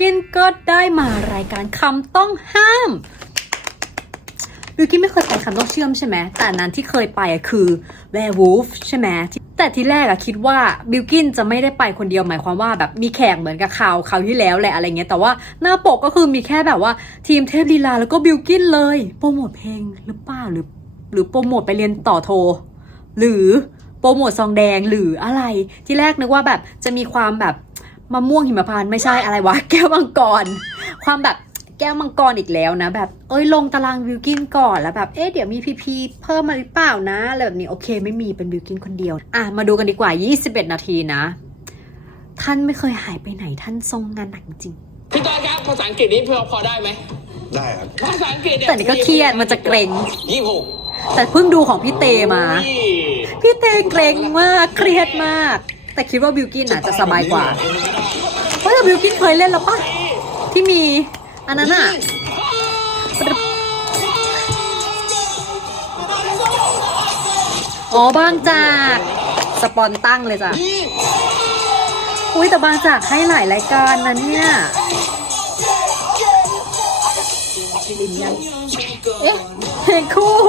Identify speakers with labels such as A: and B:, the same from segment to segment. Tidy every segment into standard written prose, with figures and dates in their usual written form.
A: นก็ได้มารายการคำต้องห้ามบิลกินไม่เคยไปคำต้องเชื่อมใช่ไหมแต่นั้นที่เคยไปคือ Werewolf ใช่ไหมแต่ที่แรกคิดว่าบิลกินจะไม่ได้ไปคนเดียวหมายความว่าแบบมีแขกเหมือนกับคราวที่แล้วแหละอะไรเงี้ยแต่ว่าหน้าปกก็คือมีแค่แบบว่าทีมเทพลีลาแล้วก็บิลกินเลยโปรโมทเพลงหรือเปล่าหรือโปรโมทไปเรียนต่อโทหรือโปรโมทซองแดงหรืออะไรที่แรกนึกว่าแบบจะมีความแบบมะม่วงหิมพานต์ไม่ใช่อะไรวะแก้วมังกรความแบบแก้วมังกรอีกแล้วนะแบบลงตารางบิลกินก่อนแล้วแบบเดี๋ยวมีพีเพิ่มมาหรือเปล่านะอะไรแบบนี้โอเคไม่มีเป็นบิลกินคนเดียวมาดูกันดีกว่า21นาทีนะท่านไม่เคยหายไปไหนท่านทรงงานหนักจริง
B: พี่ต้อยครับภาษาอังกฤษนี้พอได้ไหม
C: ได้ครับ
B: ภาษาอังกฤษเนี่ย
A: แต่นี่ก็เครียดมันจะเกรง
B: 26
A: แต่เพิ่งดูของพี่เตมาพี่เตเกรงมากเครียดมากแต่คิดว่าบิลกินจะสบายกว่าเพราะแต่บิลกินเคยเล่นแล้วปะที่มีอันนั้นบางจากสปอนตั้งเลยจ้ะอุ้ยแต่บางจากให้หลายรายการนั้นเนี่ยเพลงคู่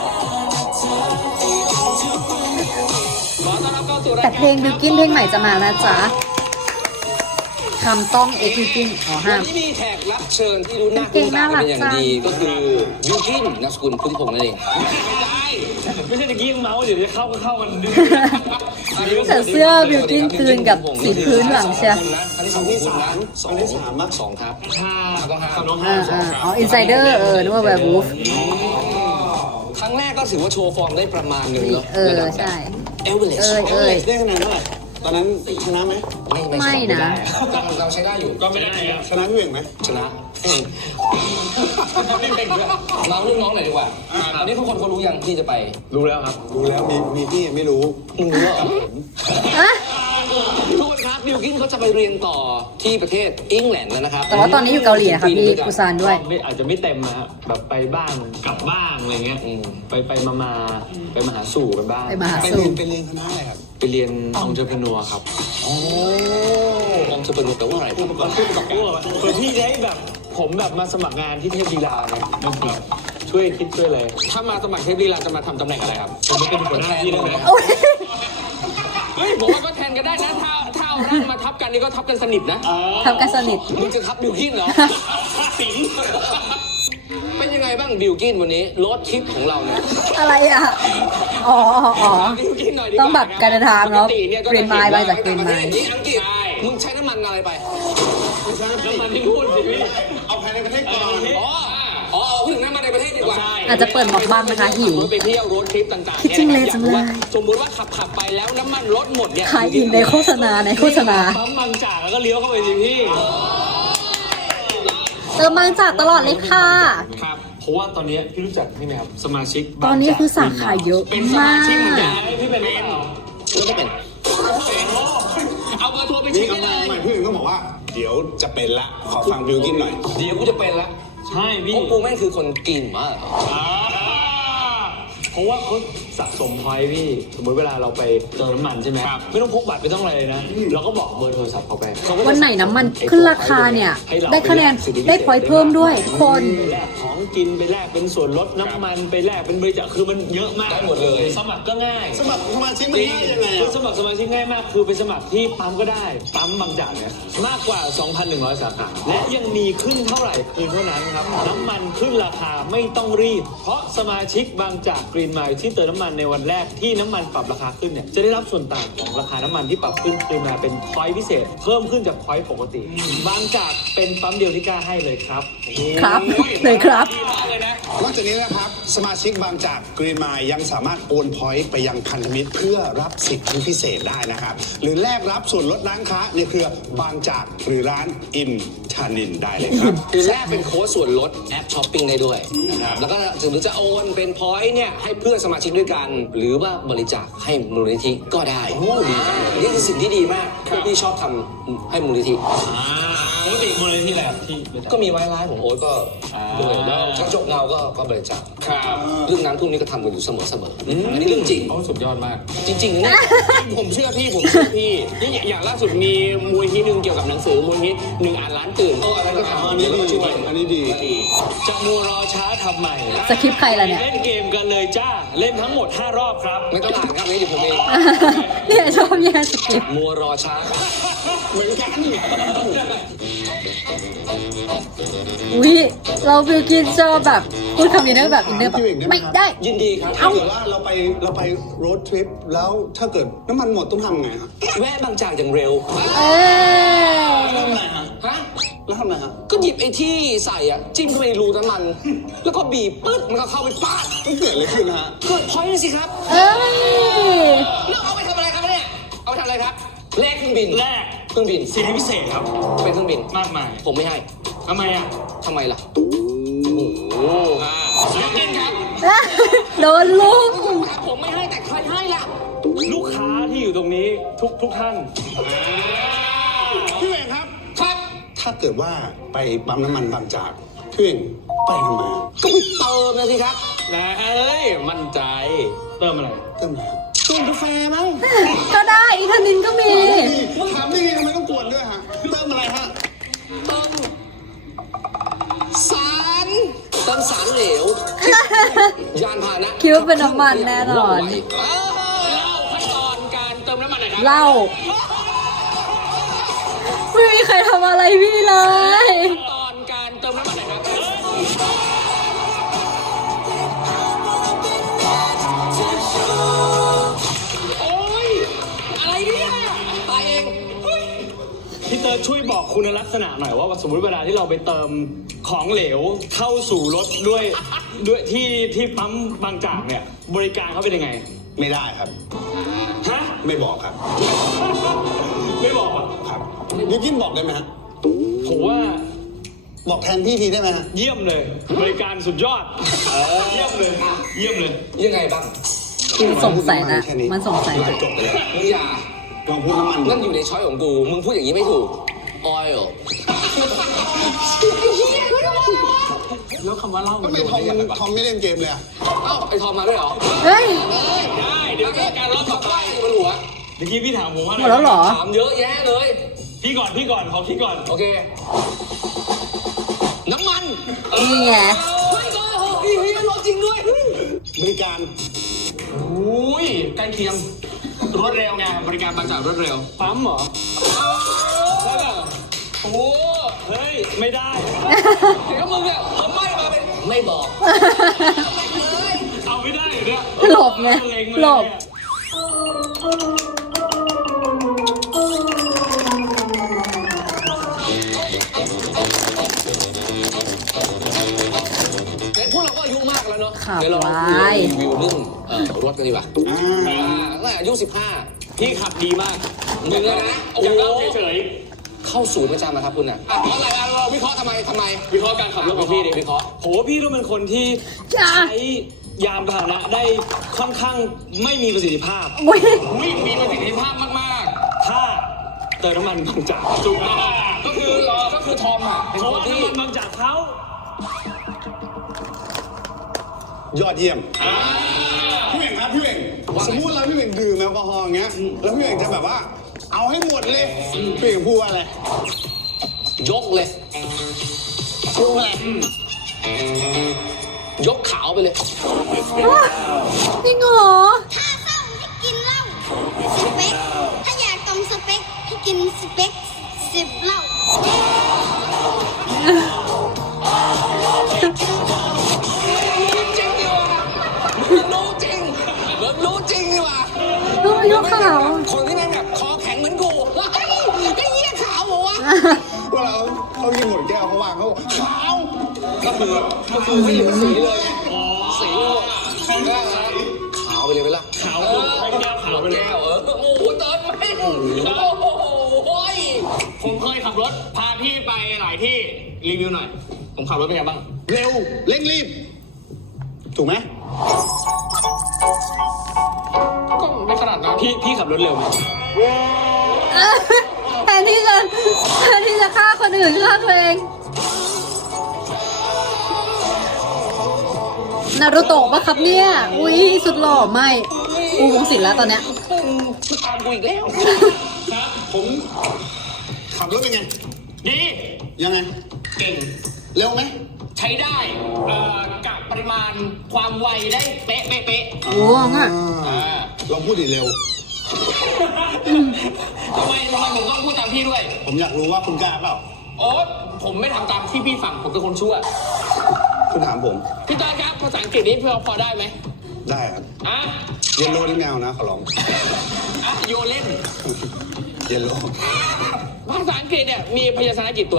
A: แต่เพลงบิลกินเพลงใหม่จะมานะจ๊ะคำต้องเอ็กซ์บิลกินห้าม
B: ที่มีแขกรับเชิญที่รู้หน้าคุ้นตาเป็นอย่างดีก็คือบิลกินนามสกุลพุ่มพงษ์นั่นเอง
D: ไม่ใช่ตะกี้เมาส์เดี๋ยวจะเข้ากันดู
A: แต่เสื้อบิลกินคืนกับสีพื้นหลังเชีย
B: อันที่3มาก2ครับ
A: อินไซเดอร์นึกว่าแบบวูฟ
B: ครั้งแรกก็ถือว่าโชว์ฟอร์มได้ประมาณหนึ่งเนาะ
A: ใช่
B: เอเวอเรสต์
C: ได้คะแนนเท่าไหร่ตอนนั้นชนะไหม
A: ไม่นะ
B: เราใช้ได้อยู่
D: ก็ไม่ได้
C: ชนะพี่เองไหม
B: ชนะไม่เป็นเพื่อนเราลูกน้องหน่อยดีกว่าตอนนี้ทุกคนเขารู้ยังที่จะไป
D: รู้แล้วครับ
C: รู้แล้วมีพี่ไม่รู้
B: มึงรู้เหรอทุกคนครับบิลกินเขาจะไปเรียนต่อที่ประเทศอังกฤษแล้วนะครับ
A: แต่ว่าตอนนี้อยู่เกาหลีนะครับพี่ปูซานด้วย
D: อาจจะไม่เต็มนะฮะแบบไปบ้างกลับบ้างอะไรเงี้ยไปมาไปมหาสู่กันบ้าง
C: ไปเรียนคณะอะไรครับ
D: ไปเรียนentrepreneurครับ
B: entrepreneur แปลว่าอะไร
D: พูดกับพวกเพื่อที่จะให้แบบผมแบบมาสมัครงานที่เทพลีลาเนี่ยบางทีช่วยคิดช่วยเลย
B: ถ้ามาสมัครเทพลีลาจะมาทำตำแหน่งอะไรครับ
D: ผมเป็นหัวหน้าที่ได้ไหม
B: เฮ้ยผมว่าก็แทนกันได้นะถ้าเอาร่างมาทับกันนี่ก็ทับกันสนิทนะ
A: ทับกันสนิท
B: มึงจะทับบิลกินเหรอสิงเป็นยังไงบ้างบิลกินวันนี้รถทริปของเราเนี่ย
A: อะไร
B: บิลกินหน่อยดีกว่า
A: ต้องแบบการเดินทางเนาะเกรนไมล์ไปจากเกรนไมล์
B: นี่อังกฤษมึงใช้น้ำมันอะไรไป
D: น้ำมันที่พูดสิพี่
C: เอาภายในประเทศก่อน
B: พูดถึงน้ำมันในประเทศดีกว่า
A: อาจจะเปิดหมอกบ้างนะคะหิว
B: ไปเที่ยวรถทริปต่างๆ
A: คิดจริงเลยจังเลย
B: สมมติว่าขับไปแล้วน้ำมันรถหมดเนี่ย
A: ขายอินในโฆษณา
D: ปั๊มบางจากแล้วก็เลี้ยวเข้าไปสิพี่
A: เติมบางจากตลอดเลยค่ะ
D: ครับเพราะว่าตอนนี้พี่รู้จักใช่ไหมครับสมาชิก
A: ตอนนี้คือสาขาเยอะมาก
D: พี่เป็นไม่
B: เป็นเอาเบอร์โทรไปเช็คได้เลย
C: พี่ก็บอกว่าเดี๋ยวจะเป็นละขอฟังบิลกินหน่อย
B: เดี๋ยวกูจะเป็นละ
D: ใช่พี่
B: กูแม่งคือคนกินมาก
D: เพราะว่าเขาสะสมพอยต์พี่สมมติเวลาเราไปเติมน้ำมันใช่ไหมไม่ต้องพกบัตรไม่ต้องอะไรเลยนะเราก็บอกเบอร์โทรศัพท์เขาไป
A: วันไหนน้ำมันขึ้นราคาเนี่ยได้คะแนนได้พอยต์เพิ่มด้วยคน
D: แลกของกินไปแลกเป็นส่วนลดน้ำมันไปแลกเป็นบริจาคคือมันเยอะมาก
B: ได้หมดเลย
D: สมัครก็ง่าย
C: สมัครสมาชิกมันง่ายยังไง
D: สมัครสมาชิกง่ายมากคือไปสมัครที่ปั๊มก็ได้ปั๊มบางจากเนี่ยมากกว่า 2,100 สาขาและยังมีขึ้นเท่าไหร่คืนเท่านั้นครับน้ำมันขึ้นราคาไม่ต้องรีบเพราะสมาชิกบางจากกรีนไมล์ที่เติมน้ำมันในวันแรกที่น้ำมันปรับราคาขึ้นเนี่ยจะได้รับส่วนต่างของราคาน้ำมันที่ปรับขึ้นคืนมาเป็นพอยต์พิเศษเพิ่มขึ้นจากพอยต์ปกติบางจากเป็นปั๊มเดียวที่กล้าให้เลยครับ
A: เลยครับ
C: นอกจากนี้นะครับสมาชิกบางจากกรีนไมล์ยังสามารถโอนพอยต์ไปยังพันธมิตรเพื่อรับสิทธิพิเศษได้นะครับหรือแลกรับส่วนลดร้านค้าในเครือบางจากหรือร้านอินทานินได้เลยครับ
B: คือแลกเป็นโค้ดส่วนลดแอปช้อปปิ้งได้ด้วยนะครับแล้วก็หรือจะโอนเป็นพอยต์เนี่ยให้เพื่อนสมาชิกด้วยกันหรือว่าบริจาคให้มูลนิธิก็ได้ดีจังเลยนี่คือสิ่งที่ดีมากที่ชอบทำให้มูลนิธิ
D: ปกติมูลนิธิอะไรที่
B: ก็มีไว้ร้ายผมโอ๊ตก็ด้วยแล้วกระจกเงาก็บริจาค
D: ครับ
B: เรื่องน้ำท่วมนี่ก็ทำกันอยู่เสมออันนี้เรื่องจริง
D: โอ้สุดยอดมาก
B: จริงๆนะ
E: ผมเชื่อพี่นี่อย่างล่าสุดมีมวยฮิตหนึ่งเกี่ยวกับหนังสือมวยฮิต1 อ่านล้านตื่น
B: อันนั้นก็ทำ
C: อันนี้ดี
B: ช่วย
C: อันนี้ดี
D: จะมัวรอช้าทำใหม่
A: สคริปต์ใครล่ะเนี่ย
D: เล่นเกมกันเลยจ้า เล่นทั้งหมด 5 รอบครับ
B: ไม่ต้องอ่านครับนี่เดี๋ยวผมเอง
A: เนี่ยชอบแย่สคริปต์
B: มัวรอช้า
C: เหมือนกัน
A: อุ้ยเราบิวกินชอบแบบพูดคำอินเนอร์แบบอินเนอร์แบบไม่ได้
B: ยินดีครับ
C: ถ้าเกิดว่าเราไปโรดทริปแล้วถ้าเกิดน้ำมันหมดต้องทำไงฮะ
B: แวะบางจากอย่างเร็ว
A: เออ
C: ทำไงฮะ
B: ฮะ
C: แล้วทำไงฮะ
B: ก็หยิบไอ้ที่ใส่อะจิ้มเข้าไปในรูน้ำมัน แล้วก็บีบปึ๊ดมันก็เข้าไปป๊าด
C: ต้องเกิดอะไรขึ้นฮะ
B: เกิดพอยต์สิครับ
A: เอ้ย
B: แล้วเอาไปทำอะไรครับเนี่ย เอาไปทำอะไรครับแลกเครื่องบิน
D: แรก
B: เครื่องบิน
D: สิทธิพิเศษครับ
B: เป็นเครื่องบิน
D: มากมาย
B: ผมไม่ให้
D: ทำไมอ่ะ
B: ทำไมล่ะ
E: ยกเล่นครับ
A: โดนลูก
B: ผมไม่ให้แต่ใครให้ล่ะ
D: ลูกค้าที่อยู่ตรงนี้ทุกท่าน
C: พี่เวงครับ
B: ครับ
C: ถ้าเกิดว่าไปปั๊มน้ำมันบางจากพี่เวงไปทำไมฮะ
B: ก็ไปเติมนะสิครับ
E: นะเอ้ย มั่นใจ
D: เติมอะไร
C: เติมอะไรฮะ
B: ตู้กาแฟมั้ง
A: ก็ได้อีธานินก็มี
C: ถามได้ไงทำไมต้องกวนด้วยฮะเติมอะไรฮะ
B: เติมสารเติมสารเหลว ยานพาหนะ
A: คิดว่าเป็นน้ำมันแน่นอน
B: ว่งไว
E: เล่าขั้นตอนการเติมน้ำมันหน่อยครับ
A: เหล้าไม่มีใครทำอะไรพี่เลย
E: ขั้นตอนการเติมน้ำมันหน่อยครับ โอ้ย อะไรเนี่ย
B: ตายเอง
D: พี่เติร์ดช่วยบอกคุณลักษณะหน่อยว่าสมมติเวลาที่เราไปเติมของเหลวเข้าสู่รถด้วยที่ปั๊มบางจากเนี่ย บริการเขาเป็นยังไง
C: ไม่ได้ครับ
D: ฮะ
C: ไม่บอกครับ
D: ไม่บอกอ่ะ
C: ครับยูกินบอกได้ไหมฮะ
D: ผมว่า
C: บอกแทนพี่ทีได้ไหมฮะ
D: เยี่ยมเลย บริการสุดยอดเยี่ยมเลย เยี่ยมเลย
B: ยังไงบ้าง
A: มันสงสัยนะ มันสงสัย
C: จบไปเลย
B: มึงอย่า
C: ลองพูดน้ำมัน
B: นั่นอยู่ในช้อยของกู มึงพูดอย่างนี้ไม่ถูก oil
E: แล้วคำว่าเล่า
C: ก็ไม่ทอมมันทอมไม่เล่นเกมเลยอะ
B: เอ้าไอทอมมาด้วยเหรอ
A: เฮ้ย
E: ได้ เดี๋ยวเป็นการรอบต่อไป
B: มันหัว
D: เมื่อกี้พี่ถามผมว่า
A: หมดแล้วเหรอ
B: ถามเยอะแยะเลย
D: พี่ก่อนขอพี่ก่อน
B: โอเค
E: น้ำมัน
A: นี่ไง
B: เฮ้ยโกหกอีเหี้ยรถจริงด้วย
C: บริการ
E: อุ้ยใกล้เคียง รวดเร็วไง บริการบางจากรวดเร็ว
D: ปั๊มเหรอ
E: ได้ป่ะโอ้
D: เฮ้ย ไม่ได้
B: เดี๋ยวมึงเนี่ยผมไม่มาเป็นไม่บอก
D: เอาไม่ได้เหรอเนี่ย
A: หลบไง
D: เล็งมา
A: หลบ
D: เนี่ย
B: ไอ้พวกเราก็อายุมากแล้วเนาะ
A: ครับ
B: เดี๋ยวเรา
A: ว้าย
B: รีวิวเรื่องรถกันดีกว่า
C: อ่า
B: ตั้งแต่อายุ
E: พี่ขับดีมาก
B: 15มึงเลยนะ โอ้
E: อยาก
B: โห
E: เล่าเฉย
B: เข้าศูนย์ประจำนะครับคุณน่ะเพราะอะไรเราวิเคราะห์ทำไม
E: ๆวิเคราะห์การขับรถของพี่ดิ
B: วิเคราะห์
D: โหพี่ต้องเป็นคนที่
A: จ้า
D: ใช้ยานพาหนะได้ค่อนข้างไม่มีประสิทธิภาพ
A: อุ้ย
E: อุ้ยมีประสิทธิภาพมาก
D: ถ้าเติมน้ำมันบางจาก
E: ๆถูกต้อง
B: ก็คือทอมอ่ะเป็น
D: เพ
B: ค
D: ราะ
B: น
D: ว่า
B: ที่
D: น้ำมันบางจากเขา
C: ยอดเยี่ยม พี่เวงครับพี่เวงสมมติเราพี่เวงดื่มแอลกอฮอล์อย่างเงี้ย แล้วพี่เวงจะแบบว่า เอาให้หมดเลย พี่เวงพูดว่าอะไร
B: ยกเลย
C: พูดว่าอะไร
B: ยกขาวไปเลย
A: จริงเหรอ
F: ถ้าเศร้าให้กินเหล้าสเปค ถ้าอยากตรงสเปคให้กินสเปค10เหล้า
B: จริงดีว่ะรู้จริงเหมือนรู้จริงดีว่ะ
A: ลูกยกขาว
B: คนที่แม่งแบบคอแข็งเหมือนกูเฮ้ยไอ้เหี้ยขาวเหรอวะ
C: เวลาเขากินหมดแก้วเขาวางเขาบอกขาว
B: ก็คือไม่เหลือสีเลยสีเลยขาวไปเลยไหมล่ะ
D: ขาวเลยให้แก้วขาวไปเลย
B: แก้วโอ้โหเติร์ดไม่โอ้โห
E: ผมเคยขับรถ พาพี่ไปหลายที่ รีวิวหน่อย ผมขับรถเป็นไงบ้าง
C: เร็วเร่งรีบ ถูกไหม
E: ก็ไม่ขนาดนั้น
D: พี่ขับรถเร็วไหม
A: แทนที่จะฆ่าคนอื่นฆ่าตัวเองนารูโตะปะครับเนี่ย อุ้ยสุดหล่อไม่ อูวงศิลป์แล้วตอนเนี้ย
E: ตามกูอีกแล้ว
C: ผมขับรถเป็นไง
E: ดี
C: ยังไง
E: เก่ง
C: เร็วไหม
E: ใช้ได้กะปริมาณความไวได้เป๊ะเป๊ะเป๊ะ
A: โอ้ง่ะ
C: ลองพูดดิเร็ว
E: ทำไมผมต้องพูดตามพี่ด้วย
C: ผมอยากรู้ว่าคุณกล้าเปล่า
E: โอ๊ตผมไม่ทำตามที่พี่สั่งผมเป็นคนชั่ว
C: คุณถามผม
E: พี่จอยครับภาษาอังกฤษนี้พอได้ไหม
C: ได้ครับ
E: อ่ะ
C: เยลโล่นี่แนวนะขอร้อง
E: อ่ะโยเล่น
C: เยลโล่
E: ภาษาอังกฤษเนี่ยมีพยัญชนะกี่ตัว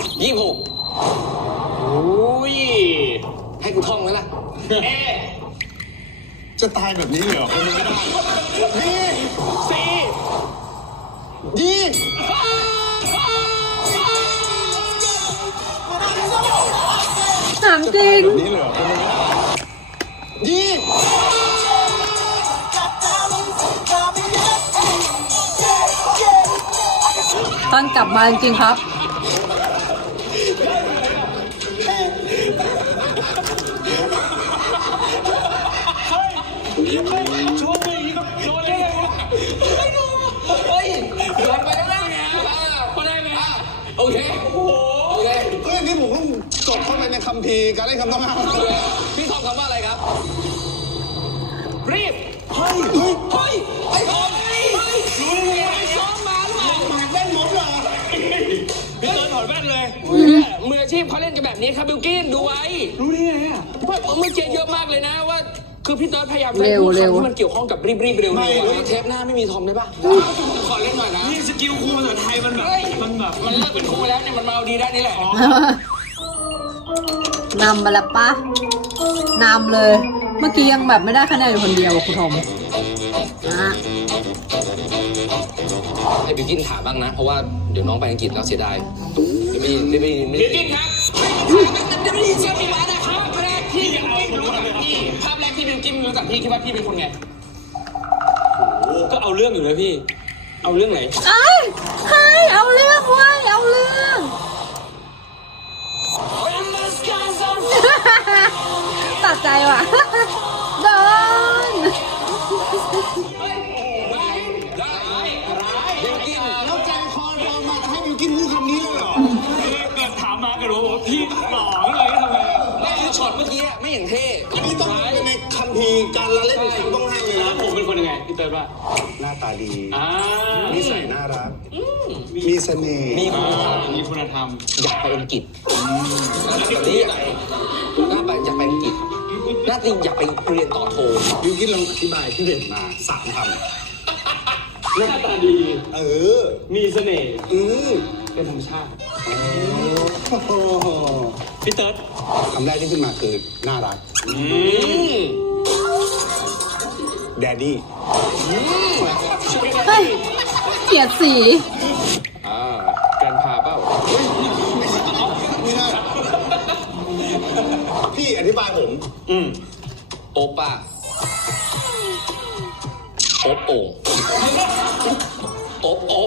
B: 26
E: อุ้ย
B: ให้กูท่องไหมล่ะ
E: เอ
C: จะตายแบบนี้เลยเหรอเป็นไปไม่ได้
E: ซี
C: ดี
A: ถามจริง
C: แบบนี้เลยเหรอเป็นไปไม่ได้ดี
A: ตอนกลับมาจริงๆครับ
D: ช่วงนี้ก็โดนได้ไงวะ
E: เฮ้ยลงไปแล้วนะพอได้ไหม
B: โอเค โอเค
C: เฮ้ยนี่ผมเพิ่งจดเข้าไปในคัมภีร์การเล่นคำต้องห้าม
B: พี่ท่องคำว่าอะไรครับ
E: รีบ
C: เฮ้ย
B: เฮ้ย ไอ้ทอม
E: รู้ได้ไงซ้อมมาหรือเปล่า
C: หมากเล่นหมดเหรอ
D: พี่เติร์นถอดแว่นเลย
E: มืออาชีพเขาเล่นกันแบบนี้ครับบิลกินดูไว้
D: รู้ได้ไงอ่ะ
E: เมื่อกี้เยอะมากเลยนะว่า คือพี่เติร์ดพยายาม
A: เร็ว
E: พูด
A: เร็ว
E: คำที่มันเกี่ยวข้องกับรีบเร็ว
C: ไม่
E: ๆ
C: เฮ้
E: อะ
C: ย
B: เทปหน้าไม่มีทอมได้ปะ
E: ขอเล่นหน่อยนะ
D: นี่สกิลครูภาษาไทยมันแบบ
E: เฮ้ย
D: มันแบบ
E: มันเลิกเป็นครูแล้วเนี่ยมันมาเอาดีได้นี่แหละ
A: นำมาแล้วปะนำเลย เมื่อกี้ยังแบบไม่ได้คะแนนอยู่คนเดียวอะครูทอมอ่ะ
B: ให้บิวกินถามบ้างนะ เพราะว่าเดี๋ยวน้องไปอังกฤษแล้วเสียดายเดี๋ยวไม่
E: บิลกินครับจะไม่ได้ยินเสียงพี่มาแต่ภาพแรกที่บิลกินรู้จักพี่ภาพแรกที่บิลกินรู้จักพี่คิดว่าพี่เป็นคนไง
D: ก็เอาเรื่องอยู่เลยพี่ เอาเรื่องไหน
A: เอ้ยเฮ้ยเอาเรื่องเว้ยเอาเรื่อง ตัดใจว่ะ โดน
B: บิวกิน
C: แล้วใจคอรอมาจะให้บิวกินพูดคำนี้เลยเหรอ
D: เกิดถามมาก็รู้ว่าพี่หล่อเลยทำไม
B: ไม่คือช็อตเมื่อกี้ไม่เห็นเท่
C: อันนี้ต้องเป็นในคัมภีร์การละเล่นคำต้องห้ามเลยนะ
D: ผมเป็นคนยังไงพี่เติร์นว่า
C: หน้าตาดี
D: อ่า
C: นิสัยน่ารัก มีเสน่ห์
B: มีคุณธรรม
D: มีคุณธรรม
B: อยากไปอังกฤษตอนนี้อยากไปอังกฤษหน้าจริงอยากไปเรียนต่อโท
C: บิวกินลองอธิบายที่เด่นมาสามค
D: หน้าตาดี
C: ำอ
D: มีเสน่ห์ เป็นธรรมชาติ
C: โอ้โห
D: พี่เติร์ด
C: คำแรกที่ขึ้นมาคือ น่ารัก แดดดี้
A: เฮ้ยเกลียดสี
E: การพาเป้า
C: ไม่ได้พี่อธิบายผม
B: โอป้าโอบโอ่งโอบโอบ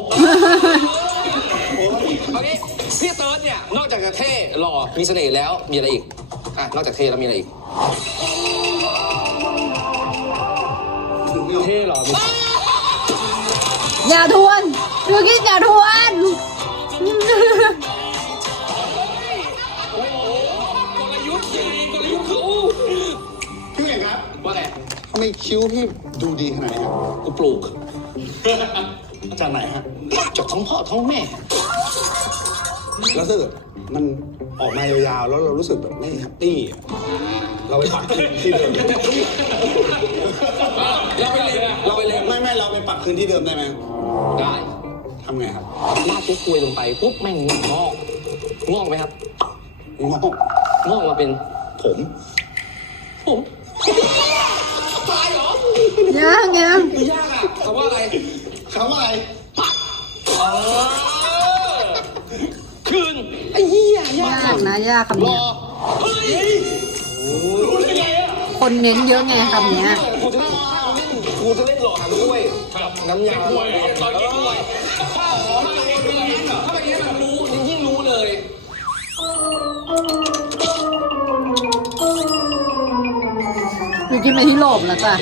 B: เอางี้พี่เติร์ดเนี่ยนอกจากจะเท่หล่อมีเสน่ห์แล้วมีอะไรอีกอ่ะนอกจากเท่แล้วมีอะไรอีก
E: เท่หรอ
A: อย่าทวนดูกินอย่าทวน
E: กลยุทธ์ยังไงกลยุทธ์เขา
C: พี่เอกครับ
B: ว่าไง
C: ทำไมคิ้วพี่ดูดีขนาดนี้ครับ
B: กูปลูก
C: จากไหนฮะ
B: จากท้องพ่อท้องแม่
C: แล้วถ้าเกิดมันออกมายาวๆ แล้วเรารู้สึกแบบไม่แฮปปี้อะเราไปปักคืนที่เดิม
B: เราไปเลยเราไปเลย
C: ไม่เราไปปักคืนที่เดิมได้ไหม
B: ได้
C: ทำไงครับ
B: ลาดปุ๊บคุยลงไปปุ๊บแม่งงอกงอกไหมครับ
C: งอก
B: งอกมาเป็น
C: ผม
B: ผมตายเหรอ
A: ยังยัง
B: ยากอ่ะคำว่าอะไร
C: คำว่าอะไร
B: คืนไอ้เหี้ยยาก
A: ยากนะยากคำ
C: ร
A: เนี้
C: อย
A: คนเน้นเยอะไงคำเนี้ย
B: กูจะเล่นหล่อหางกล้วยน้ำยา
D: กล้วยเหรอตอนกินกล้วย
B: ถ้าเป็นอย่างนี้มันรู้ยิ่งรู้เลย
A: เบิวกินไปที่โหลบแล้วจ้ะ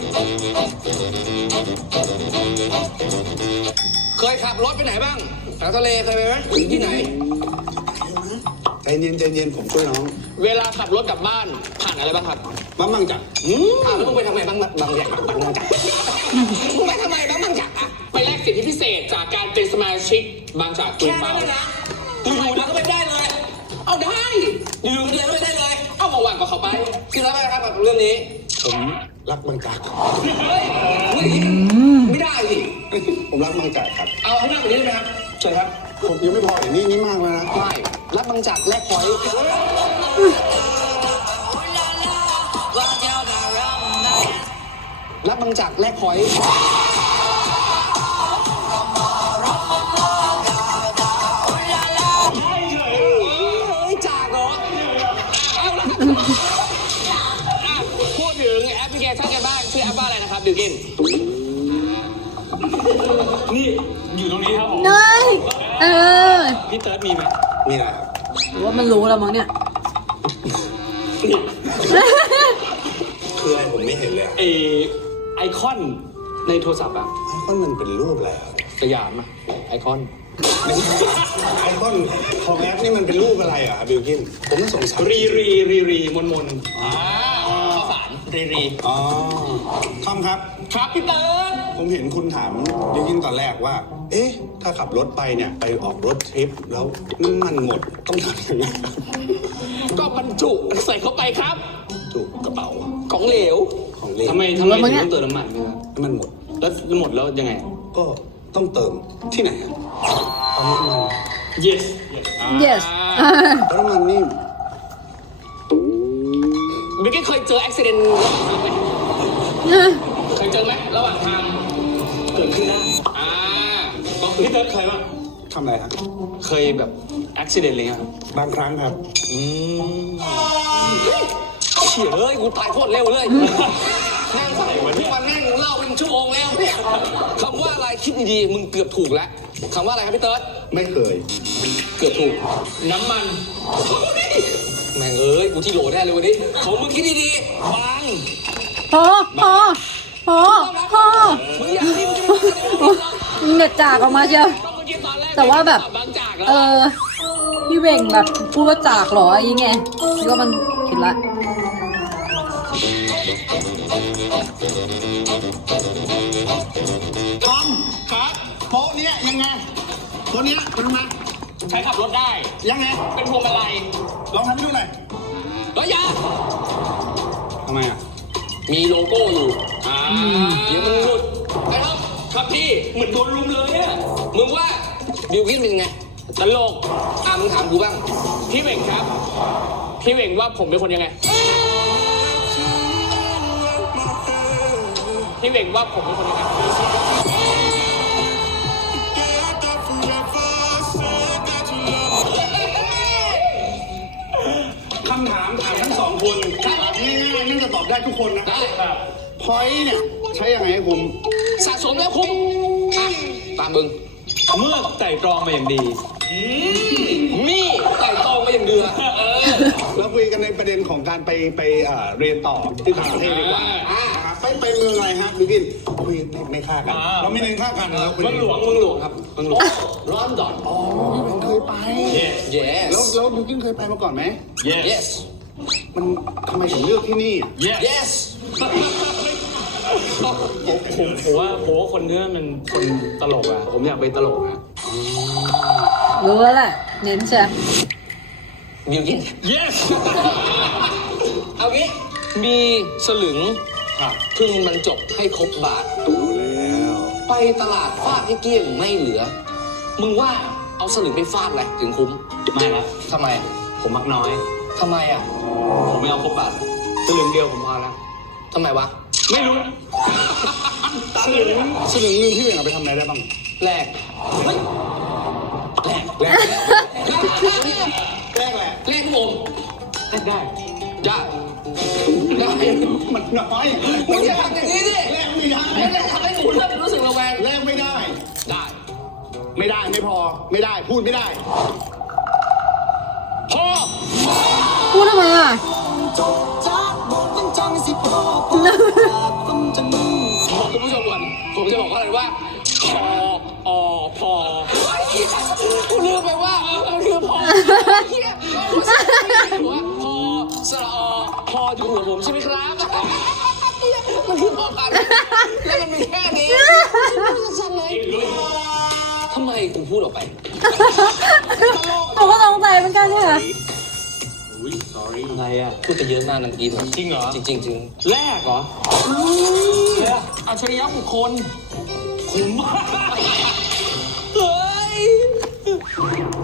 B: เคยขับรถไปไหนบ้างแถวทะเลเคยไปไหมที่ไหน
C: ใจเย็นผมช่วยน้อง
E: เวลาขับรถกลับบ้านผ่านอะไรบ้างครับ
C: บ้างจัก
B: แล้วมึงไปทำไมบางอย่างบางจักมึงไปทำไมบางจักอะ
E: ไปแลกสิทธิพิเศษจากการเป็นสมาชิกบางจากกรี
B: แค่
E: น
B: นั้น
E: เป้า
B: เลยนะอยู่ๆเดี๋ยวก็ไม่ได้เลย เอาได้อยู่ๆเดี๋ยวก็ไม่ได้เลย
E: เอามาว่างกับเขาไป
B: คือแล้วไปนะครับกับเรื่องนี้
C: ผมรักบางจาก
B: เฮ้ยไม่ได้สิ
C: ผมรักบางจากครับ
B: เอาให้มากกว่านี้ได้ไหมครับเชิญครับ
C: ผมยังไม่พออย่างนี้มากแล้วนะ
B: ไม่รับบางจากแลกพอยต์รับบางจากแลกพอยต์จากเหรอ
E: พูดถึงแอปพลิเคชันกันบ้างชื่อแอปว่าอะไรนะครับบิวกิน
D: นี่อยู่ตรงนี้ครับผม
A: เนยอ
D: พี่เติร์ดมีไหม
C: นี่แหละครับ
A: หรือว่ามันรู้แล้วมั้งเนี่ย
C: คืออะไรผมไม่เห็นเลยอะ
D: ไอคอนในโทรศัพท์อะ
C: ไอคอนมันเป็นรูปอะไรอะ
D: สยามอะไอคอน
C: ไม่ใช่ไอคอนของแอปนี่มันเป็นรูปอะไรอ่ะบิลกินผมสงสัย
D: รีมน
E: ข้าวสารรี
C: อ๋อทอมครับ
E: ครับพี่เติร์ด
C: ผมเห็นคุณถามบิลกินตอนแรกว่า เอ๊ะ ถ้าขับรถไปเนี่ยไปออกรถทริปแล้วน้ำมันหมดต้องทำยังไง
E: ก็บรรจุใส่เข้าไปครับ
C: จุกระเป๋า
E: ของเหลว
C: ของเล่น
D: ทำไมถึงต้องเติมน้ำมันเนี่ย
C: น้ำมันหมด
D: แล้วหมดแล้วยังไง
C: ก็ต้องเติมที่ไหนอะปั๊มน้ำมัน
D: yes
A: yes
C: ปั๊มน้ำมันนี่
E: บิวกินเคยเจออุบิเหตุไหมเคยเจอไหมระหว่างทาง
D: เกิดขึ้นได้
E: อ่า
D: ก็คือพี่เติร์ดเคยป่ะ
C: ทำอะไรฮะ
D: เคยแบบอุบิเหตุอะไรเงี้ยครับ
C: บางครั้งครับ
B: เฉียเอ้ยกูตายโคตรเร็วเลยนั่งใส่วันนี้วันนั่งเล่าเป็นชั่วโมงแล้วเนี่ยคำว่าอะไรคิดดีๆมึงเกือบถูกแล้วคำว่าอะไรครับพี่เติร์ด
C: ไม่เคย
B: เกือบถูก
D: น้ำมัน
B: แม่งเอ้ยกูที่โหลแน่เลยวันนี้ของมึงคิดดีๆบาง
A: พอ
B: มึงอยากที่มึงจะ
A: เด็ดจากออกมาเชียว
E: เมื่อกี้ตอนแรก
A: แต่ว่าแบบ
E: บางจากแล้ว
A: พี่เวงแบบพูดว่าจากเหรอไอ้ไงคิดว่ามันผิดละ
C: ทอมครับโป๊ะเนี้ยยังไงโป๊ะเนี้ยเป็นไง
E: ใช้ขับรถได้
C: ยังไง
E: เป็นพวงมาลัย
C: ลองทำให้ดูหน่อย
E: เฮ้ยอยา
C: ทำไมอ่ะ
B: มีโลโก้อยู่
E: เดี๋ยวมันหลุดไปครับครับพี่เหมือนโดนลุมเลยเนี่ย
B: มึงว่าบิวกินเป็นไง
E: ตลก
B: มึงถามกูบ้าง
E: พี่เหว่งครับ พี่เหว่งว่าผมเป็นคนยังไง พี่เหว่งว่าผมเป็นคนยังไง
C: คำถามถามทั้งสองคนง่ายๆน่าจะตอบได้ทุกคนนะ
B: ได้
C: พอยต์เนี่ยใช้ยังไงให้คุ้ม
B: สะสมแล้วคุ้มอ่ะตามมึง
D: เมื่อไต่ตรองมาอย่างดี
B: นี่ไต่ตองมาอย่างเดือ
C: เราคุยกันในประเด็นของการไปเรียนต่อที่ต่างประเทศดีกว่านะครับไปเมืองอะไรฮะบิวกินคุยไม่ฆ่ากัน เราไม่เน้นฆ่ากันเราคุย
D: เมืองหลวงครับเมืองหลวง
B: ร้อนดอน
C: เราเคยไป
B: yes
C: แล้วบิวกินเคยไปมาก่อนไหม
B: yes
C: มันทำไมถึงเลือกที่นี่อ่ะ
B: yes
D: ผมว่าคนเนี้ยมันคนตลกอะผมอยากเป็นตลกอะ
A: รู้แล้วแหละ เน้นเชียว
B: บิวกิน
D: yes
B: เอางี้ มีสลึงเพึ่งบรรจบให้ครบบาท
C: แล้ว
B: ไปตลาดฟาดให้เกลี้ยงไม่เหลือ มึงว่าเอาสลึงไปฟาดอะไรถึงคุ้ม
D: ไม่ละ
B: ทำไม
D: ผมมักน้อย
B: ทำไมอ่ะ
D: ผมไม่เอาครบบาทสลึงเดียวผมพอแล้ว
B: ทำไมวะ
D: ไม่รู้
C: สลึงหนึงพี่เองเอาไปทำอะไรได้บ้าง
B: แรกเฮ้ยแรก
C: แรกแหละ
B: แรกผม
D: ได้
B: ได้ได้
C: มันน้อย
B: มึงอย่าทำอย่างนี้ดิ
C: แรกไม่ได้
B: ไม่ได้ทำให้หนูเริ่มรู้สึกระแวง
C: แรกไม่ได้
B: ได้
C: ไม่ได้ไม่พอไม่ได้พูดไม่ได้
B: พอ
A: พูดทำไมอ่ะ
E: บอกคุณผู้ชมก่อนผมจะบอกว่าอะไรว่าพอไอ้เหี้ยกูลืมไปว่ามันคือพอเหี้ยว่าพอสระพออยู่หัวผมใช่ไหมครับมันคือพอพันแล้วมันมีแค่นี้สั่นเลยทำไมกูพูดออกไป
A: ผมก็สงสัยเหมือนกันเนี่ย
D: อะไรอ่ะ
B: พูดไปเยอะมากนันกิน
D: จริงเหรอ
B: จริงๆจริง
D: แรกเหรอ
E: อัจฉริยะบุคคล
D: ผมมาก
E: เฮ้ย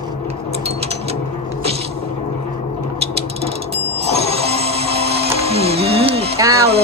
A: 9 เลย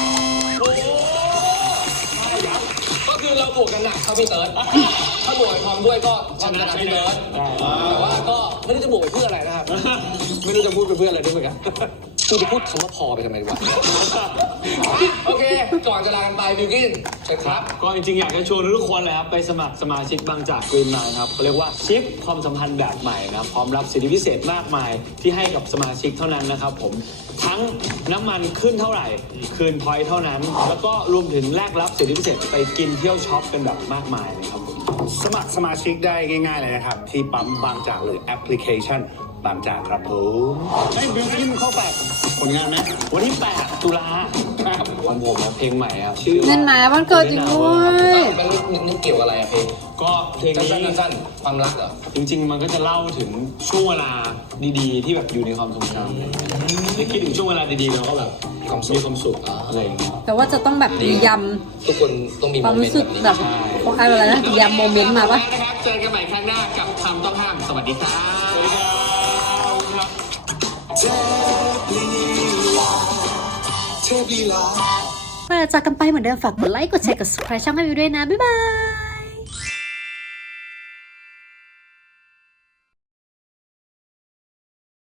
B: ก็คือเราบวกกันหนักครับพี่เติร์ดถ้าบวกไอ้ทอมด้วยก็ชนะพี่เติร์ดแต่ว่าก็ไม่รู้จะบวกไปเพื่ออะไรนะครับ ไม่รู้จะพูดไปเพื่ออะไรด้วยเหมือนกันกูจะพูดคำว่าพอไปทำไมดีวะโอเค ก่อนจะลากันไปบิวกินเชิญครับ
D: ก็จริงๆอยากจะชวนทุกคนเลยครับไปสมัครสมาชิกบางจากกรีนไมล์ครับเขาเรียกว่าชิปความสัมพันธ์แบบใหม่นะครับพร้อมรับสิทธิพิเศษมากมายที่ให้กับสมาชิกเท่านั้นนะครับผมทั้งน้ำมันขึ้นเท่าไหร่คืนพอยต์เท่านั้น แล้วก็รวมถึงแลกรับสิทธิพิเศษไปกินเที่ยวช็อปกันแบบมากมายเลยครับผม
C: สมัครสมาชิกได้ง่ายๆเลยนะครับ ที่ปั๊มบางจากหรือแอปพลิเคชันบางจากครับผมให้บิวกินเข้าฝากผลงานไหม
D: วันที่ 8 ตุลาครับของผมนะเพลงใหม่ครับชื่อ
A: เงินหมายวันเกิดจริงด้วย
B: มันนี่เกี่ยวกับอะไรอะเพลง
D: ก็เพลงนี้
B: สั้นๆความรักเหรอ
D: จริงๆ มันก็จะเล่าถึงช่วงเวลาดีๆ ที่แบบอยู่ในความทรงจำอะไรอย่างเงี้ยได้คิดถึงช่วงเวลาดีๆเราก็แบบ
B: มีความสุข
D: มีความสุขอะไรอย่างเงี้ย
A: แต่ว่าจะต้องแบบมีย
B: ทุกคนต้องมี
A: ำค
B: โม
A: วาม
B: เมน
A: รู้
B: ต์
A: สึก
B: แบบนี้
A: แบบอะไรนะยำโมเมนต์มาปะ
E: นะครับเจอกันใหม่ครั้งหน้ากับคำต้องห้าม สวัสดีครับ
D: สวัสดีครับ
A: เวลาจากกันไปเหมือนเดิมฝากกดไลค์กดแชร์กด subscribe ช่องให้วิวด้วยนะ บ๊ายบาย